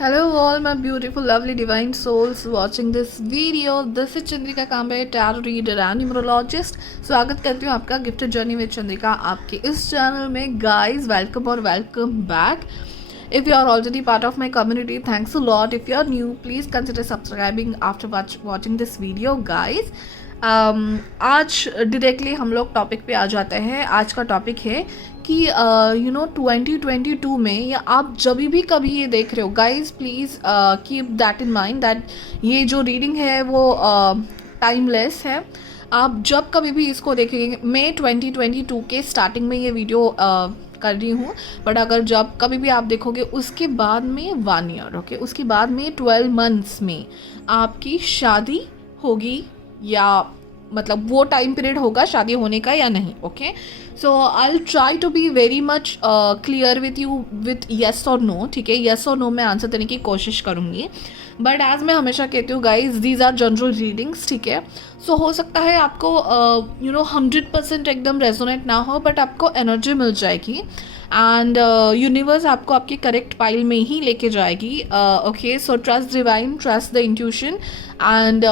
Hello all my beautiful lovely divine souls watching this video. This is Chandrika Kambe, tarot reader and numerologist. स्वागत करती हूँ आपका gifted journey with Chandrika आपके इस channel में. Guys welcome और welcome back. If you are already part of my community, thanks a lot. If you are new, please consider subscribing after watching this video, guys. आज directly हम लोग topic पे आ जाते हैं. आज का टॉपिक है कि 2022 में या आप जब भी कभी ये देख रहे हो guys, please keep that in mind that ये जो रीडिंग है वो टाइमलेस है. आप जब कभी भी इसको देखेंगे, मैं 2022 के स्टार्टिंग में ये वीडियो कर रही हूँ, बट अगर जब कभी भी आप देखोगे उसके बाद में 1 ईयर, ओके, उसके बाद में 12 मंथ्स में आपकी शादी होगी या मतलब वो टाइम पीरियड होगा शादी होने का या नहीं. Okay, so I will try to be very much clear with you with yes और नो. ठीक है, येस और नो में आंसर देने की कोशिश करूँगी, बट एज मैं हमेशा कहती हूँ guys, these are general readings. ठीक है, सो हो सकता है आपको 100% एकदम रेजोनेट ना हो, बट आपको एनर्जी मिल जाएगी एंड यूनिवर्स आपको आपके करेक्ट पाइल में ही लेके जाएगी. Okay, so trust divine, trust the intuition and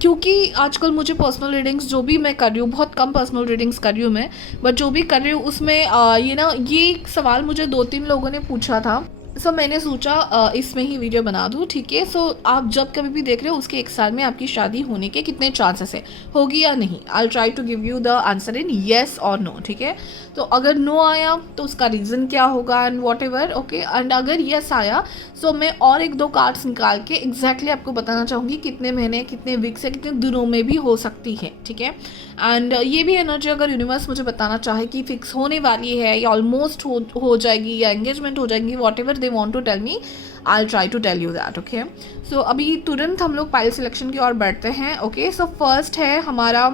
क्योंकि आजकल मुझे पर्सनल रीडिंग्स जो भी मैं कर रही हूँ, बहुत कम पर्सनल रीडिंग्स कर रही हूँ मैं, बट जो भी कर रही हूँ उसमें ये सवाल मुझे 2-3 लोगों ने पूछा था. सो मैंने सोचा इसमें ही वीडियो बना दूँ. ठीक है, सो आप जब कभी भी देख रहे हो उसके 1 साल में आपकी शादी होने के कितने चांसेस है, होगी या नहीं. I try to give you the answer in yes और नो. ठीक है, तो अगर नो आया तो उसका रीज़न क्या होगा and what ever. Okay, and अगर येस आया सो मैं और 1-2 कार्ड्स निकाल के एग्जैक्टली आपको बताना चाहूँगी कितने महीने, कितने वीक्स या कितने दिनों में भी हो सकती है. ठीक है, एंड ये भी एनर्जी अगर यूनिवर्स मुझे बताना चाहे कि फिक्स होने वाली है या ऑलमोस्ट हो जाएगी या एंगेजमेंट हो जाएगी, whatever they want to tell me, I try to tell you that. Okay, so अभी तुरंत हम लोग पाइल सिलेक्शन की ओर बढ़ते हैं. ओके, सो फर्स्ट है हमारा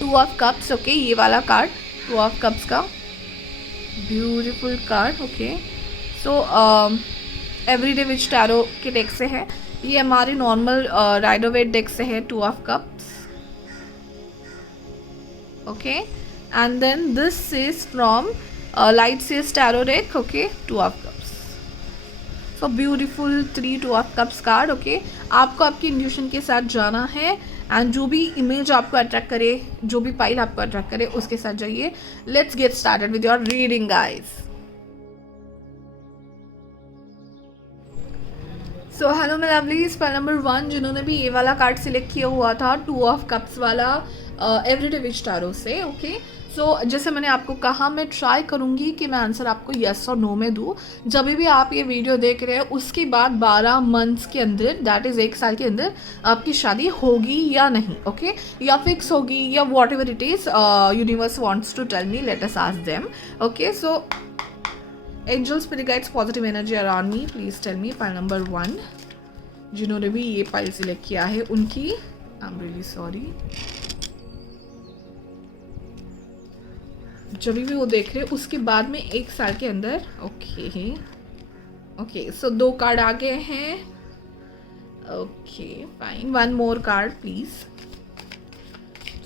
2 ऑफ कप्स. ओके, ये वाला कार्ड 2 ऑफ कप्स का ब्यूटीफुल कार्ड. ओके, सो एवरीडे विच टैरो के डेक से है. ये हमारे नॉर्मल राइडर वेट डेक से है 2 of cups. Okay, and then this is from light सीज tarot deck. Okay, 2 of cups. So beautiful 3 2 of cups card. Okay, आपको आपकी इंट्यूशन के साथ जाना है एंड जो भी इमेज आपको अट्रैक्ट करे, जो भी पाइल आपको अट्रैक्ट करे उसके साथ जाइए. Let's get started with your reading guys. So hello मैं लवलीज, पाइल नंबर 1 जिन्होंने भी ये वाला कार्ड सिलेक्ट किया हुआ था 2 ऑफ कप्स वाला एवरीडे विच टैरो से. ओके, सो जैसे मैंने आपको कहा, मैं ट्राई करूँगी कि मैं आंसर आपको येस और नो में दूँ. जब भी आप ये वीडियो देख रहे हैं उसके बाद 12 मंथ्स के अंदर, दैट इज़ 1 साल के अंदर आपकी शादी होगी या नहीं. ओके, या फिक्स होगी या whatever it is universe wants to tell me, let us ask them. Okay, so angel spirit guides positive energy around me, please tell me. Pile number 1 जिन्होंने भी ये पाइल सिलेक्ट किया है उनकी आई am really sorry. जब भी वो देख रहे उसके बाद में 1 साल के अंदर. ओके ओके, सो 2 कार्ड आ गए हैं. Okay fine, 1 more card please.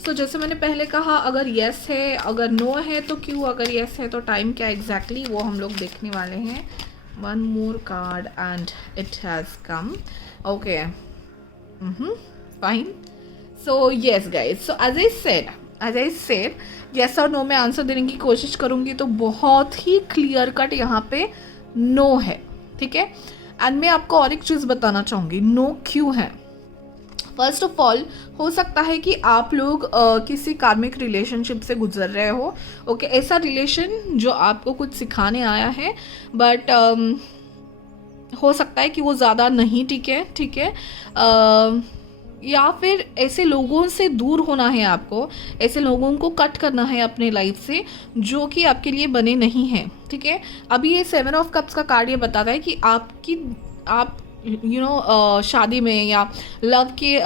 So जैसे मैंने पहले कहा, अगर येस है, अगर नो है तो क्यों, अगर येस है तो टाइम क्या एग्जैक्टली वो हम लोग देखने वाले हैं. 1 more card and it has come. Okay fine. So yes guys, so as I said yes और नो में आंसर देने की कोशिश करूँगी तो बहुत ही क्लियर कट यहाँ पे नो है. ठीक है, एंड मैं आपको और एक चीज़ बताना चाहूँगी नो क्यों है. फर्स्ट ऑफ ऑल, हो सकता है कि आप लोग किसी कार्मिक रिलेशनशिप से गुजर रहे हो. ओके, ऐसा रिलेशन जो आपको कुछ सिखाने आया है, बट हो सकता है कि वो ज़्यादा नहीं टिके. ठीक है, या फिर ऐसे लोगों से दूर होना है आपको, ऐसे लोगों को कट करना है अपने लाइफ से जो कि आपके लिए बने नहीं हैं. ठीक है, अभी ये 7 ऑफ कप्स का कार्ड ये बताता है कि आप शादी में या लव के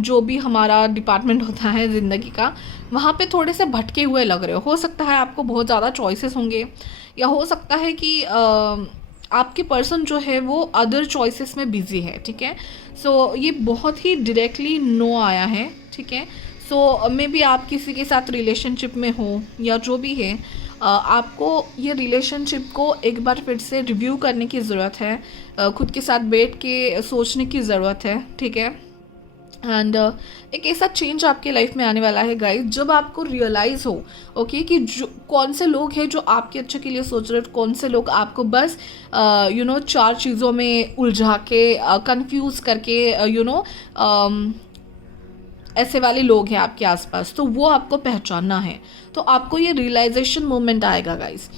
जो भी हमारा डिपार्टमेंट होता है ज़िंदगी का, वहाँ पे थोड़े से भटके हुए लग रहे हो सकता है आपको बहुत ज़्यादा चॉइसेस होंगे, या हो सकता है कि आपके पर्सन जो है वो अदर चॉइसेस में बिजी है. ठीक है, सो ये बहुत ही डायरेक्टली नो आया है. ठीक है, सो मे बी आप किसी के साथ रिलेशनशिप में हो या जो भी है, आपको ये रिलेशनशिप को एक बार फिर से रिव्यू करने की ज़रूरत है, खुद के साथ बैठ के सोचने की ज़रूरत है, ठीक है। एंड एक ऐसा चेंज आपके लाइफ में आने वाला है गाइस, जब आपको रियलाइज़ हो ओके कि जो कौन से लोग हैं जो आपके अच्छे के लिए सोच रहे हैं, कौन से लोग आपको बस चार चीज़ों में उलझा के कंफ्यूज करके ऐसे वाले लोग हैं आपके आसपास, तो वो आपको पहचानना है। तो आपको ये रियलाइजेशन मोमेंट आएगा गाइस।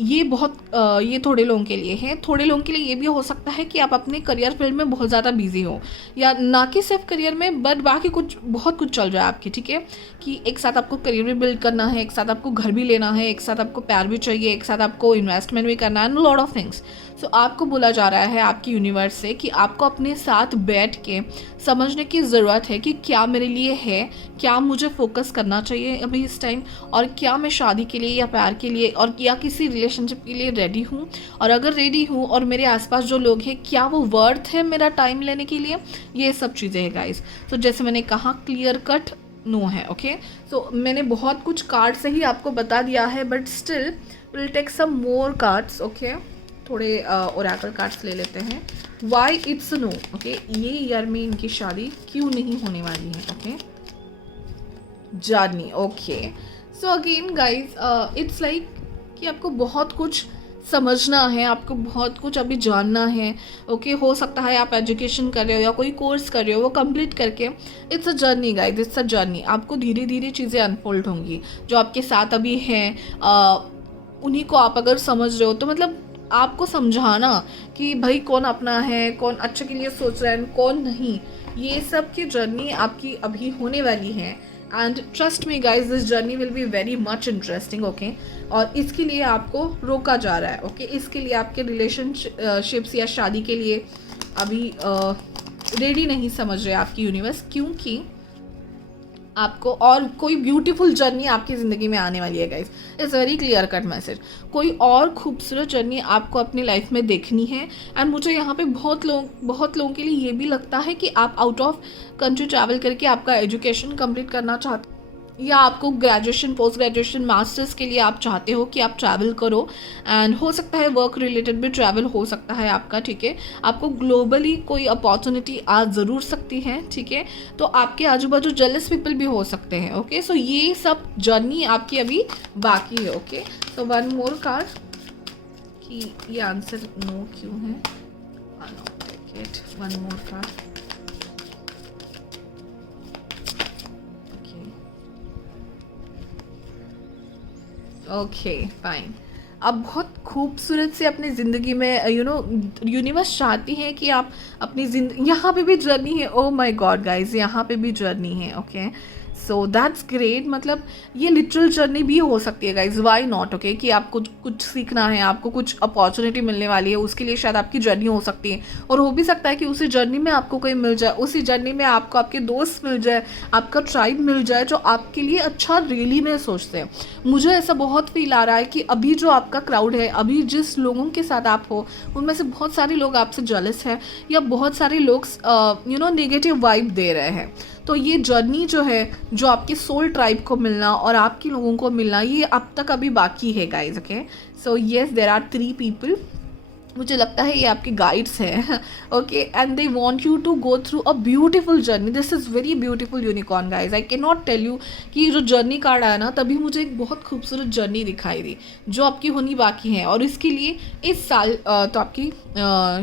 ये थोड़े लोगों के लिए है। थोड़े लोगों के लिए ये भी हो सकता है कि आप अपने करियर फील्ड में बहुत ज़्यादा बिजी हो, या ना कि सिर्फ करियर में बट बाकी बहुत कुछ चल रहा है आपके, ठीक है। कि एक साथ आपको करियर भी बिल्ड करना है, एक साथ आपको घर भी लेना है, एक साथ आपको प्यार भी चाहिए, एक साथ आपको इन्वेस्टमेंट भी करना है, लॉट ऑफ थिंग्स। सो आपको बोला जा रहा है आपकी यूनिवर्स से कि आपको अपने साथ बैठ के समझने की ज़रूरत है कि क्या मेरे लिए है, क्या मुझे फोकस करना चाहिए अभी इस टाइम, और क्या मैं शादी के लिए या प्यार के लिए और या किसी रिलेशनशिप के लिए रेडी हूँ, और अगर रेडी हूँ और मेरे आसपास जो लोग हैं क्या वो वर्थ है मेरा टाइम लेने के लिए। ये सब चीज़ें हैं गाइस। तो जैसे मैंने कहा क्लियर कट नो है, ओके। सो मैंने बहुत कुछ कार्ड से ही आपको बता दिया है, but still will take some more cards, okay. थोड़े ओरेकल कार्ड्स ले लेते हैं। Why it's no, okay. ये ईयर में इनकी शादी क्यों नहीं होने वाली है, okay. Journey, okay. So again guys it's like कि आपको बहुत कुछ समझना है, आपको बहुत कुछ अभी जानना है, ओके। हो सकता है आप एजुकेशन कर रहे हो या कोई कोर्स कर रहे हो, वो कंप्लीट करके it's a journey guys, it's a journey. आपको धीरे धीरे चीज़ें अनफोल्ड होंगी जो आपके साथ अभी हैं, उन्हीं को आप अगर समझ रहे हो तो मतलब आपको समझाना कि भाई कौन अपना है, कौन अच्छे के लिए सोच रहा है, कौन नहीं, ये सब की जर्नी आपकी अभी होने वाली है। And trust me guys, this journey will be very much interesting, okay. और इसके लिए आपको रोका जा रहा है, ओके। इसके लिए आपके रिलेशनशिप्स या शादी के लिए अभी रेडी नहीं समझ रहे आपकी यूनिवर्स, क्योंकि आपको और कोई ब्यूटीफुल जर्नी आपकी ज़िंदगी में आने वाली है guys. It's very clear cut message. कोई और खूबसूरत जर्नी आपको अपनी लाइफ में देखनी है। एंड मुझे यहाँ पे बहुत लोगों के लिए ये भी लगता है कि आप आउट ऑफ कंट्री ट्रैवल करके आपका एजुकेशन कंप्लीट करना चाहते, या आपको ग्रेजुएशन, पोस्ट ग्रेजुएशन, मास्टर्स के लिए आप चाहते हो कि आप ट्रैवल करो। एंड हो सकता है वर्क रिलेटेड भी ट्रैवल हो सकता है आपका, ठीक है। आपको ग्लोबली कोई अपॉर्चुनिटी आ ज़रूर सकती है, ठीक है। तो आपके आजू बाजू जेलस पीपल भी हो सकते हैं, ओके। सो ये सब जर्नी आपकी अभी बाकी है, ओके। तो वन मोर कार्ड कि ये आंसर नो क्यों है। One more card, okay fine. आप बहुत खूबसूरत से अपनी ज़िंदगी में यूनिवर्स चाहती है कि आप अपनी जिंदगी, यहाँ पे भी जर्नी है, ओ माय गॉड गाइज, यहाँ पे भी जर्नी है, ओके। So that's great. मतलब ये लिटरल जर्नी भी हो सकती है गाइज, वाई नॉट, ओके। कि आपको कुछ सीखना है, आपको कुछ अपॉर्चुनिटी मिलने वाली है, उसके लिए शायद आपकी जर्नी हो सकती है। और हो भी सकता है कि उसी जर्नी में आपको कोई मिल जाए, उसी जर्नी में आपको आपके दोस्त मिल जाए, आपका ट्राइब मिल जाए जो आपके लिए अच्छा रियली में सोचते हैं। मुझे ऐसा बहुत फील आ रहा है कि अभी जो आपका क्राउड है, अभी जिस लोगों के साथ आप हो, उनमें से बहुत सारे लोग आपसे जेलस हैं, या बहुत सारे लोग नेगेटिव वाइब दे रहे हैं। तो ये जर्नी जो है, जो आपके सोल ट्राइब को मिलना और आपके लोगों को मिलना, ये अब तक अभी बाकी है guys, okay. So yes, there are 3 people. मुझे लगता है ये आपके गाइड्स हैं, okay. And they want you to go through a beautiful journey. This is very beautiful unicorn guys. I can not tell you कि जो जर्नी कार्ड आया ना, तभी मुझे एक बहुत खूबसूरत जर्नी दिखाई दी जो आपकी होनी बाकी है। और इसके लिए इस साल तो आपकी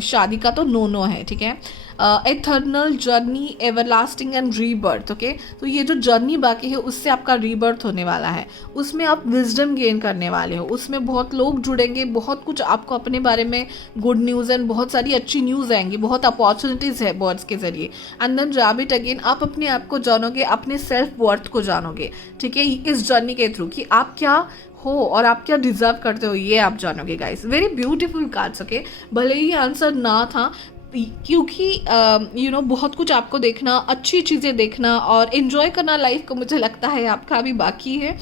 शादी का तो नो है, ठीक है। Eternal journey, everlasting and rebirth, okay. तो ये जो जर्नी बाकी है उससे आपका रीबर्थ होने वाला है, उसमें आप विजडम गेन करने वाले हो, उसमें बहुत लोग जुड़ेंगे, बहुत कुछ आपको अपने बारे में गुड न्यूज़ एंड बहुत सारी अच्छी न्यूज़ आएंगी, बहुत अपॉर्चुनिटीज़ है बर्ड्स के जरिए। एंड देन रैबिट अगेन, आप अपने आप को जानोगे, अपने सेल्फ वर्थ को जानोगे, ठीक है, इस जर्नी के थ्रू कि आप क्या हो और आप क्या डिजर्व करते हो, ये आप जानोगे guys. Very beautiful cards, okay. भले ही आंसर ना था, क्योंकि बहुत कुछ आपको देखना, अच्छी चीज़ें देखना और इन्जॉय करना लाइफ को, मुझे लगता है आपका अभी बाकी है।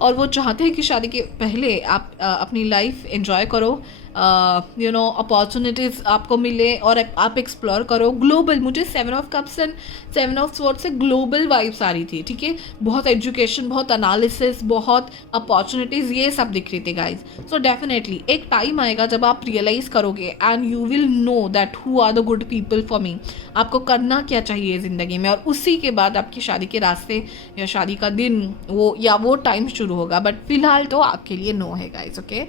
और वो चाहते हैं कि शादी के पहले आप अपनी लाइफ एंजॉय करो, अपॉर्चुनिटीज़ आपको मिले और आप एक्सप्लोर करो ग्लोबल। मुझे 7 of cups and 7 of sword से ग्लोबल वाइब्स आ रही थी, ठीक है, बहुत एजुकेशन, बहुत एनालिसिस, बहुत अपॉर्चुनिटीज़, ये सब दिख रही थी गाइज। सो डेफिनेटली एक टाइम आएगा जब आप रियलाइज़ करोगे and you will know that who are the good people for me, आपको करना क्या चाहिए ज़िंदगी में, और उसी के बाद आपकी शादी के रास्ते या शादी का दिन वो टाइम शुरू होगा। बट फिलहाल तो आपके लिए नो है guys. Okay,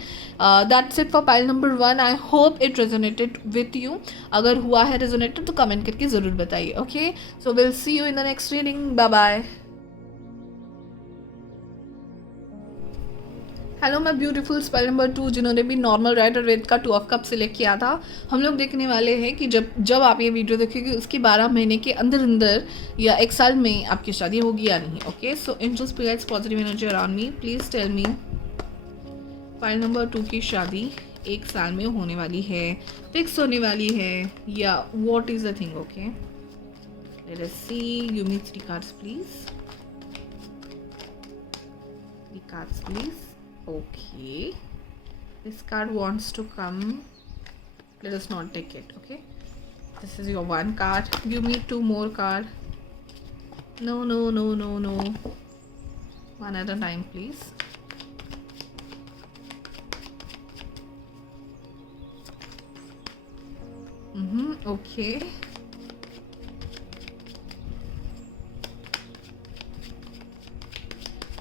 that's it for pile number 1। I hope it resonated with you. अगर हुआ है रेजोनेटेड तो कमेंट करके ज़रूर बताइए। Okay, so will see you in the next reading. Bye bye. Hello मैं ब्यूटीफुल स्पेल नंबर 2 जिन्होंने भी नॉर्मल राइडर रेड का 2 ऑफ कप सिलेक्ट किया था। हम लोग देखने वाले हैं कि जब आप ये वीडियो देखेंगे उसके 12 महीने के अंदर या 1 साल में आपकी शादी होगी या नहीं। Okay, so angels please positive energy around me, please tell me file number 2 की शादी 1 साल में होने वाली है, फिक्स होने वाली है, या what is the thing. Okay, let us see, give me 3 cards please, 3 cards please. Okay, this card wants to come. Let us not take it. Okay, this is your 1 card. Give me 2 more card. No. One at a time please. Okay,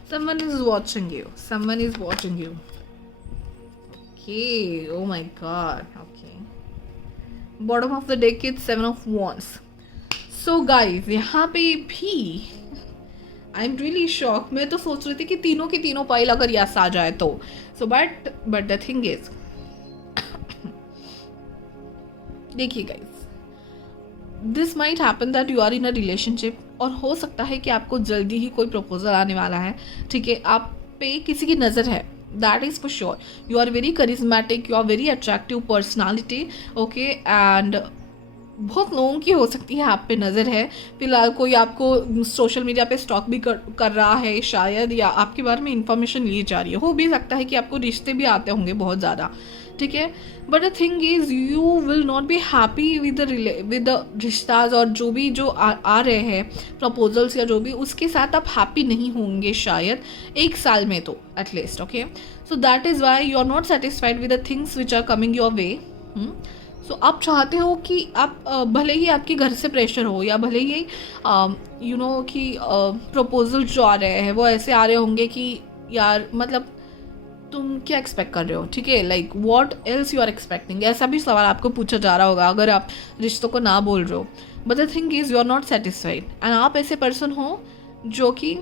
someone is watching you. Okay, oh my god. Okay, bottom of the deck is 7 of wands. So guys, यहाँ पे भी आई am really shock. मैं तो सोच रही थी कि तीनों की तीनों पाइल अगर यस आ जाए तो बट द थिंग इज, देखिए guys, this might happen that you are in a relationship, और हो सकता है कि आपको जल्दी ही कोई प्रपोजल आने वाला है। ठीक है, आप पे किसी की नज़र है, that is for sure. You are very charismatic, you are very attractive personality. Okay, and बहुत लोगों की हो सकती है आप पे नज़र है। फिलहाल कोई आपको सोशल मीडिया पे स्टॉक भी कर रहा है शायद, या आपके बारे में इंफॉर्मेशन ली जा रही है। हो भी सकता है कि आपको रिश्ते भी आते होंगे बहुत ज़्यादा। ठीक है, but the thing is you will not be happy with the रिश्ताज, और जो आ रहे हैं प्रपोजल्स या जो भी, उसके साथ आप हैप्पी नहीं होंगे शायद 1 साल में तो at least. Okay, so that is why you are not satisfied with the things which are coming your way. So आप चाहते हो कि आप भले ही आपके घर से प्रेशर हो, या भले ही कि प्रपोजल जो आ रहे हैं वो ऐसे आ रहे होंगे कि यार मतलब तुम क्या एक्सपेक्ट कर रहे हो। ठीक है, like what else you are expecting, ऐसा भी सवाल आपको पूछा जा रहा होगा अगर आप रिश्तों को ना बोल रहे हो। But the thing is you are not satisfied, and आप ऐसे पर्सन हो जो कि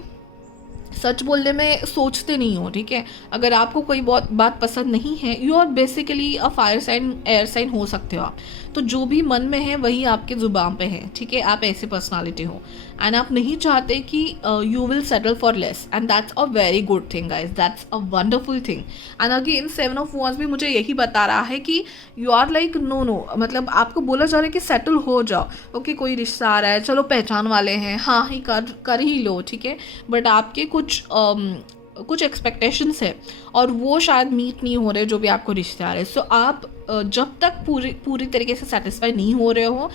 सच बोलने में सोचते नहीं हो। ठीक है, अगर आपको कोई बात पसंद नहीं है, you are basically a fire sign, air sign हो सकते हो आप, तो जो भी मन में है वही आपके ज़ुबान पे है। ठीक है, आप ऐसे पर्सनालिटी हो, एंड आप नहीं चाहते कि you will settle for less, and that's a very good thing guys, that's a wonderful thing. And again 7 of wands भी मुझे यही बता रहा है कि यू आर लाइक नो, मतलब आपको बोला जा रहा है कि सेटल हो जाओ। ओके, कोई रिश्ता आ रहा है, चलो पहचान वाले हैं, हाँ ही कर ही लो। ठीक है, बट आपके कुछ एक्सपेक्टेशंस है और वो शायद मीट नहीं हो रहे जो भी आपको रिश्ते आ रहे हैं। सो आप जब तक पूरी तरीके से सेटिस्फाई नहीं हो रहे हो,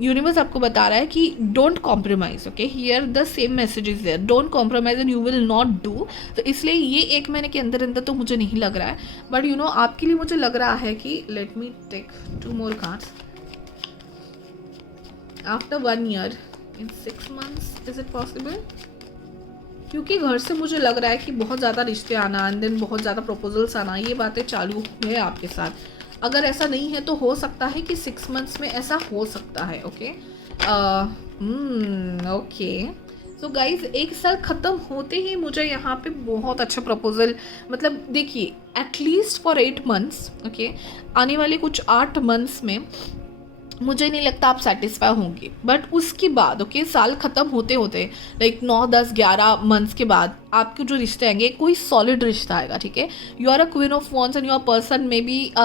यूनिवर्स आपको बता रहा है कि don't compromise. Okay, here the same message is there, don't compromise and you will not do. तो इसलिए ये 1 महीने के अंदर तो मुझे नहीं लग रहा है, बट आपके लिए मुझे लग रहा है कि let me take 2 more cards। After 1 year in 6 months is it possible, क्योंकि घर से मुझे लग रहा है कि बहुत ज़्यादा रिश्ते आना एंड देन बहुत ज़्यादा प्रपोजल्स आना, ये बातें चालू है आपके साथ। अगर ऐसा नहीं है तो हो सकता है कि 6 months में ऐसा हो सकता है। ओके, ओके, सो गाइज 1 साल ख़त्म होते ही मुझे यहाँ पे बहुत अच्छा प्रपोजल, मतलब देखिए एटलीस्ट फॉर 8 months। ओके, आने वाले कुछ 8 months में मुझे नहीं लगता आप सेटिस्फाई होंगे, बट उसके बाद ओके साल ख़त्म होते होते लाइक 9, 10, 11 मंथ्स के बाद आपके जो रिश्ते आएंगे कोई सॉलिड रिश्ता आएगा, ठीक है। You are a queen of wands and your person may be a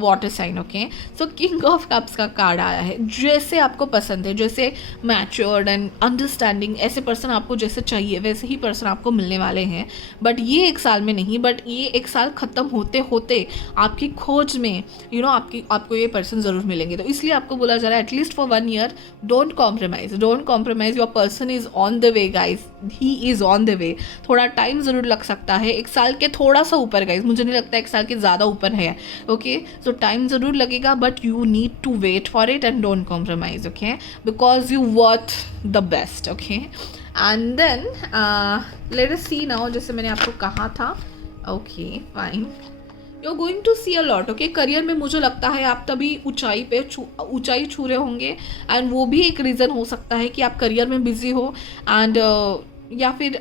water sign, okay. So king of cups का कार्ड आया है। जैसे आपको पसंद है, जैसे मैच्योर्ड एंड अंडरस्टैंडिंग ऐसे पर्सन आपको जैसे चाहिए वैसे ही पर्सन आपको मिलने वाले हैं, बट ये एक साल में नहीं, बट ये एक साल ख़त्म होते होते आपकी खोज में आपको ये पर्सन ज़रूर मिलेंगे। तो इसलिए आपको बोला जा रहा है at least for 1 year don't compromise, your person is on the way guys, he is on the way. थोड़ा टाइम ज़रूर लग सकता है, एक साल के थोड़ा सा ऊपर गाइज, मुझे नहीं लगता एक साल के ज़्यादा ऊपर है, ओके। सो टाइम ज़रूर लगेगा, but you need to wait for it and don't compromise, okay, because you worth the best, okay. And then let us see now, जैसे मैंने आपको कहा था, okay fine, you are going to see a lot, okay. Career में मुझे लगता है आप तभी ऊंचाई छू रहे होंगे, एंड वो भी एक रीज़न हो सकता है कि आप करियर में बिजी हो, एंड या फिर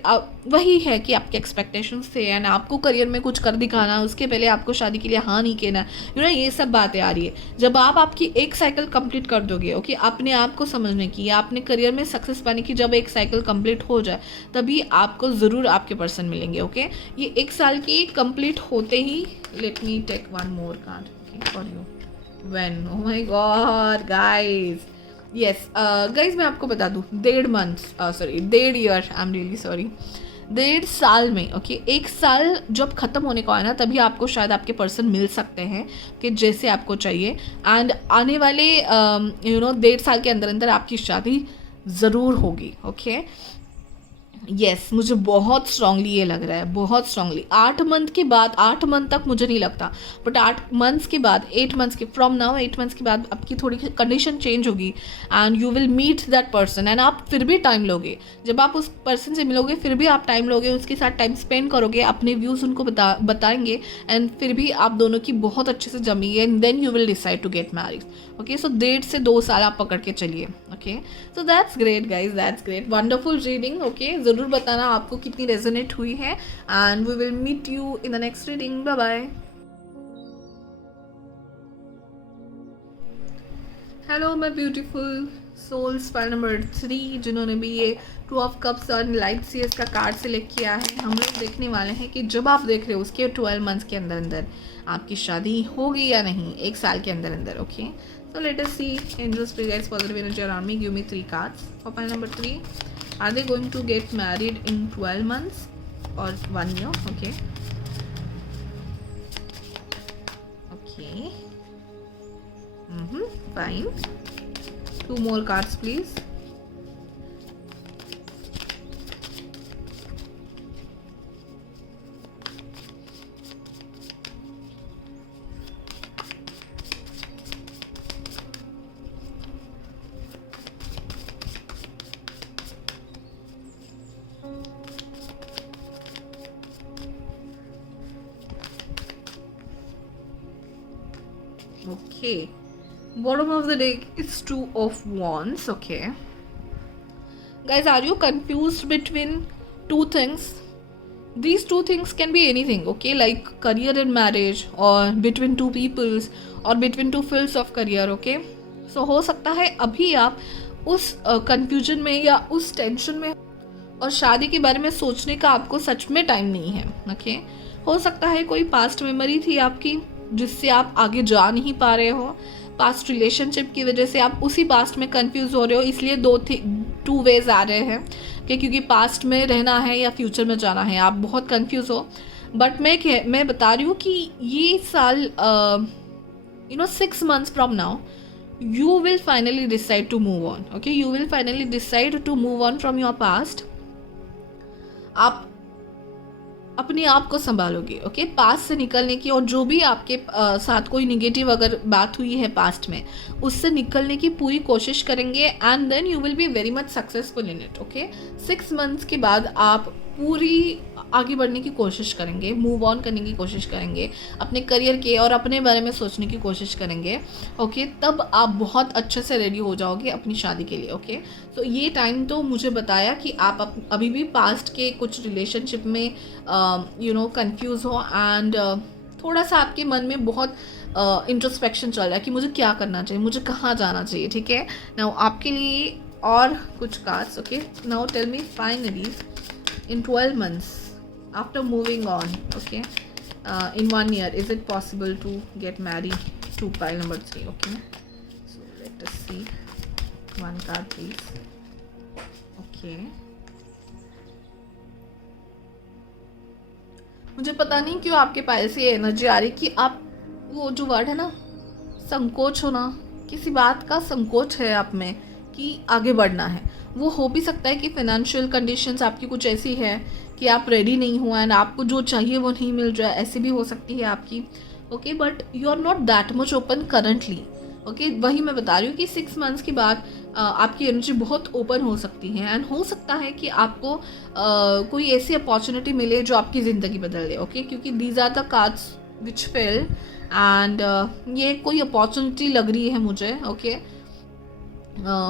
वही है कि आपके एक्सपेक्टेशंस थे एंड आपको करियर में कुछ कर दिखाना, उसके पहले आपको शादी के लिए हाँ नहीं कहना, ये सब बातें आ रही है। जब आप आपकी एक साइकिल कंप्लीट कर दोगे, ओके, अपने आप को समझने की या अपने करियर में सक्सेस पाने की जब एक साइकिल कंप्लीट हो जाए, तभी आपको ज़रूर आपके पर्सन मिलेंगे, ओके। ये एक साल की कंप्लीट होते ही, let me take one more card for you when, oh my god guys, yes guys, मैं आपको बता दूँ, 1.5 year, I am really sorry, 1.5 साल में, ओके, एक साल जब ख़त्म होने को आए ना, तभी आपको शायद आपके पर्सन मिल सकते हैं कि जैसे आपको चाहिए, एंड आने वाले 1.5 साल के अंदर अंदर आपकी शादी ज़रूर होगी, ओके। यस, मुझे बहुत स्ट्रांगली ये लग रहा है, बहुत स्ट्रांगली। 8 मंथ के बाद, 8 मंथ तक मुझे नहीं लगता, बट 8 मंथ्स के बाद, 8 मंथ्स के फ्रॉम नाउ 8 मंथ्स के बाद आपकी थोड़ी कंडीशन चेंज होगी and you will meet that person, and आप फिर भी टाइम लोगे, जब आप उस पर्सन से मिलोगे फिर भी आप टाइम लोगे, उसके साथ टाइम स्पेंड करोगे, अपने व्यूज़ उनको बताएंगे, एंड फिर भी आप दोनों की बहुत अच्छे से जमेगी, and then you will decide to get married, okay. So 1.5 से 2 साल आप पकड़ के चलिए, ओके। So that's great guys, that's great, wonderful reading, okay. ज़रूर बताना आपको कितनी रेजोनेट हुई है, and we will meet you in the next reading, bye bye. Hello my beautiful souls, pile number 3, जिन्होंने भी ये 2 ऑफ कप्स और लाइट सीएस का कार्ड सिलेक्ट किया है, हम लोग देखने वाले हैं कि जब आप देख रहे हो उसके 12 मंथ्स के अंदर अंदर आपकी शादी होगी या नहीं, एक साल के अंदर अंदर, okay. So let us see angels, please guys, positive energy around me. Give me 3 cards. For pile number 3, are they going to get married in 12 months or 1 year? Okay. Okay. Fine. 2 more cards, please. Okay, bottom of the deck is 2 of wands, okay. Guys, are you confused between 2 things? These 2 things can be anything, okay, like career and marriage, or between 2 peoples, or between 2 fields of career, okay. So हो सकता है अभी आप उस confusion में या उस tension में, और शादी के बारे में सोचने का आपको सच में टाइम नहीं है, ओके। हो सकता है कोई पास्ट मेमोरी थी आपकी जिससे आप आगे जा नहीं पा रहे हो, पास्ट रिलेशनशिप की वजह से आप उसी पास्ट में कंफ्यूज हो रहे हो, इसलिए 2 वेज आ रहे हैं कि क्योंकि पास्ट में रहना है या फ्यूचर में जाना है, आप बहुत कंफ्यूज हो। बट मैं बता रही हूँ कि ये साल 6 months from now you will finally decide to move on, okay, you will finally decide to move on from your past. आप अपने आप को संभालोगे, ओके, पास्ट से निकलने की, और जो भी आपके साथ कोई निगेटिव अगर बात हुई है पास्ट में, उससे निकलने की पूरी कोशिश करेंगे, and then you will be very much successful in it, okay. 6 months के बाद आप पूरी आगे बढ़ने की कोशिश करेंगे, मूव ऑन करने की कोशिश करेंगे, अपने करियर के और अपने बारे में सोचने की कोशिश करेंगे, ओके। तब आप बहुत अच्छे से रेडी हो जाओगे अपनी शादी के लिए, ओके। तो ये टाइम तो मुझे बताया कि आप अभी भी पास्ट के कुछ रिलेशनशिप में कंफ्यूज हो, एंड थोड़ा सा आपके मन में बहुत इंट्रोस्पेक्शन चल रहा है कि मुझे क्या करना चाहिए, मुझे कहाँ जाना चाहिए, ठीक है। नाउ आपके लिए और कुछ cards, okay. Now tell me finally in 12 months after moving on, okay, in 1 year, is it possible to get married? To pile number 3. Okay, so let us see one card please. Okay, मुझे पता नहीं क्यों आपके पायल से ये energy आ रही कि आप, वो जो वर्ड है ना, संकोच होना, किसी बात का संकोच है आप में कि आगे बढ़ना है। वो हो भी सकता है कि फाइनेंशियल कंडीशंस आपकी कुछ ऐसी है कि आप रेडी नहीं हुआ एंड आपको जो चाहिए वो नहीं मिल रहा है, ऐसी भी हो सकती है आपकी। Okay, but you are not that much open currently. Okay, वही मैं बता रही हूँ कि 6 मंथ्स के बाद आपकी एनर्जी बहुत ओपन हो सकती है एंड हो सकता है कि आपको कोई ऐसी अपॉर्चुनिटी मिले जो आपकी ज़िंदगी बदल दे। ओके, क्योंकि these are the cards which fail and ये कोई अपॉर्चुनिटी लग रही है मुझे। ओके,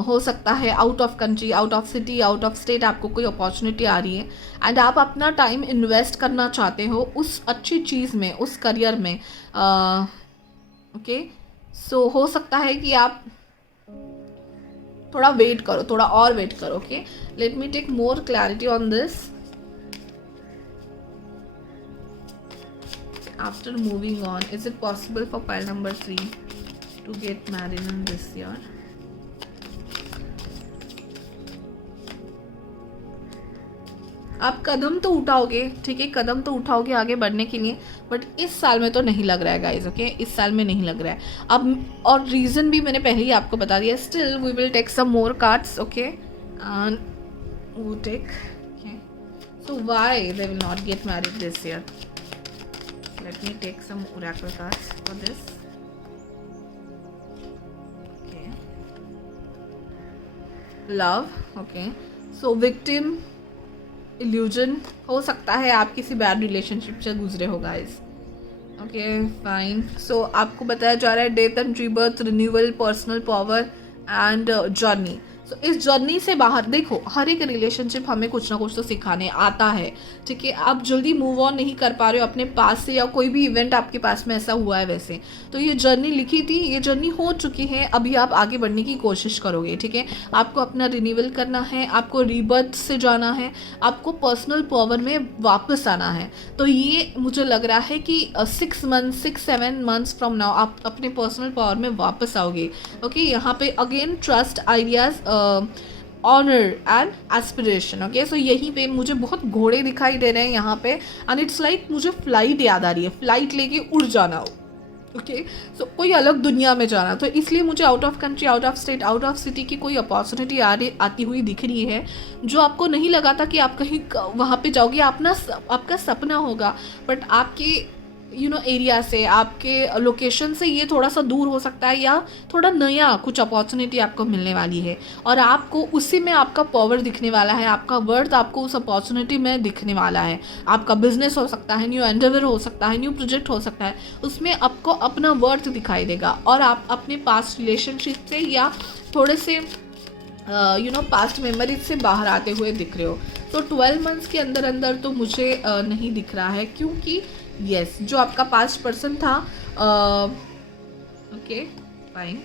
हो सकता है out of country, out of city, out of state आपको कोई अपॉर्चुनिटी आ रही है एंड आप अपना टाइम इन्वेस्ट करना चाहते हो उस अच्छी चीज़ में, उस करियर में। ओके, सो हो सकता है कि आप थोड़ा वेट करो, थोड़ा और वेट करो। Okay, let me take more clarity on this. After moving on, is it possible for pile number 3 to get married in this year? आप कदम तो उठाओगे, ठीक है, कदम तो उठाओगे आगे बढ़ने के लिए, बट इस साल में तो नहीं लग रहा है गाइज। ओके, इस साल में नहीं लग रहा है अब, और रीज़न भी मैंने पहले ही आपको बता दिया। Still we will take some more cards. Okay, and वो take, so why they will not get married this year? Let me take some oracle cards for this. Okay, love. Okay, so victim, illusion, हो सकता है आप किसी bad relationship से गुजरे हो guys. Okay fine, सो आपको बताया जा रहा है death and rebirth, renewal, personal power and journey. So इस जर्नी से बाहर देखो, हर एक रिलेशनशिप हमें कुछ ना कुछ तो सिखाने आता है, ठीक है। आप जल्दी मूव ऑन नहीं कर पा रहे हो अपने पास से, या कोई भी इवेंट आपके पास में ऐसा हुआ है वैसे, तो ये जर्नी लिखी थी, ये जर्नी हो चुकी है, अभी आप आगे बढ़ने की कोशिश करोगे, ठीक है। आपको अपना रिन्यूअल करना है, आपको रीबर्थ से जाना है, आपको पर्सनल पावर में वापस आना है। तो ये मुझे लग रहा है कि 6-7 मंथ्स फ्रॉम नाउ आप अपने पर्सनल पावर में वापस आओगे। ओके, यहाँ पे again trust, ideas, honour and aspiration. Okay, so यहीं पे मुझे बहुत घोड़े दिखाई दे रहे हैं यहाँ पे, एंड इट्स लाइक मुझे फ्लाइट याद आ रही है, फ्लाइट लेके उड़ जाना हो। ओके, सो कोई अलग दुनिया में जाना, तो इसलिए मुझे out of country, out of state, out of city की कोई अपॉर्चुनिटी आती हुई दिख रही है, जो आपको नहीं लगा था कि आप कहीं वहाँ पे जाओगे, आपका सपना होगा, बट आपके एरिया से, आपके लोकेशन से ये थोड़ा सा दूर हो सकता है, या थोड़ा नया कुछ अपॉर्चुनिटी आपको मिलने वाली है, और आपको उसी में आपका पावर दिखने वाला है, आपका वर्थ आपको उस अपॉर्चुनिटी में दिखने वाला है। आपका बिजनेस हो सकता है, न्यू एंडेवर हो सकता है, न्यू प्रोजेक्ट हो सकता है, उसमें आपको अपना वर्थ दिखाई देगा, और आप अपने पास्ट रिलेशनशिप से या थोड़े से पास्ट मेमोरीज से बाहर आते हुए दिख रहे हो। तो 12 मंथ्स के अंदर अंदर तो मुझे नहीं दिख रहा है, क्योंकि यस जो आपका पास्ट पर्सन था, ओके फाइन,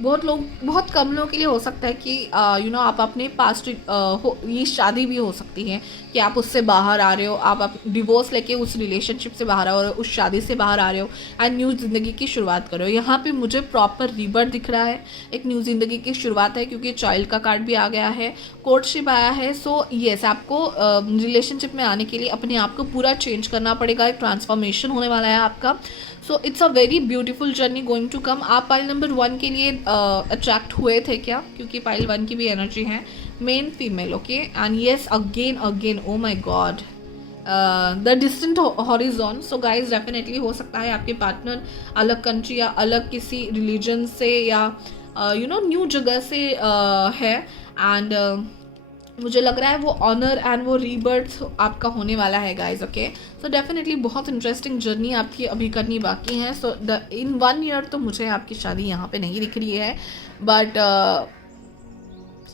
बहुत कम लोगों के लिए हो सकता है कि आप अपने पास्ट, ये शादी भी हो सकती है कि आप उससे बाहर आ रहे हो, आप डिवोर्स लेके उस रिलेशनशिप से बाहर आ रहे हो, उस शादी से बाहर आ रहे हो एंड न्यू ज़िंदगी की शुरुआत कर रहे हो। यहाँ पे मुझे प्रॉपर रीबर्थ दिख रहा है, एक न्यू ज़िंदगी की शुरुआत है, क्योंकि चाइल्ड का कार्ड भी आ गया है, कोर्टशिप आया है। सो येस, आपको रिलेशनशिप में आने के लिए अपने आप को पूरा चेंज करना पड़ेगा, एक ट्रांसफॉर्मेशन होने वाला है आपका। So it's a very beautiful journey going to come. आप पाइल नंबर 1 के लिए अट्रैक्ट हुए थे क्या? क्योंकि पाइल 1 की भी एनर्जी है, men female. Okay, and yes again oh my God, the distant horizon. So guys definitely हो सकता है आपके पार्टनर अलग कंट्री या अलग किसी रिलीजन से या न्यू जगह से है, एंड मुझे लग रहा है वो ऑनर एंड वो रीबर्थ आपका होने वाला है गाइज। ओके, सो डेफिनेटली बहुत इंटरेस्टिंग जर्नी आपकी अभी करनी बाकी है। सो इन 1 ईयर तो मुझे आपकी शादी यहाँ पे नहीं दिख रही है, but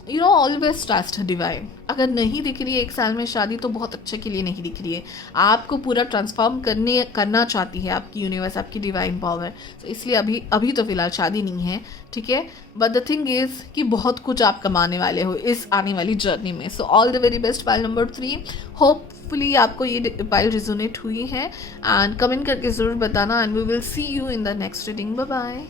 you know always trust divine. अगर नहीं दिख रही है 1 साल में शादी तो बहुत अच्छे के लिए नहीं दिख रही है, आपको पूरा ट्रांसफॉर्म करना चाहती है आपकी यूनिवर्स, आपकी डिवाइन पावर। तो इसलिए अभी तो फिलहाल शादी नहीं है, ठीक है। बट द थिंग इज़ कि बहुत कुछ आप कमाने वाले हो इस आने वाली जर्नी में। So all the very best pile number 3। Hopefully आपको ये पाइल रिजोनेट हुई है, एंड कमेंट करके ज़रूर बताना, and we will see you in the next reading. Bye bye.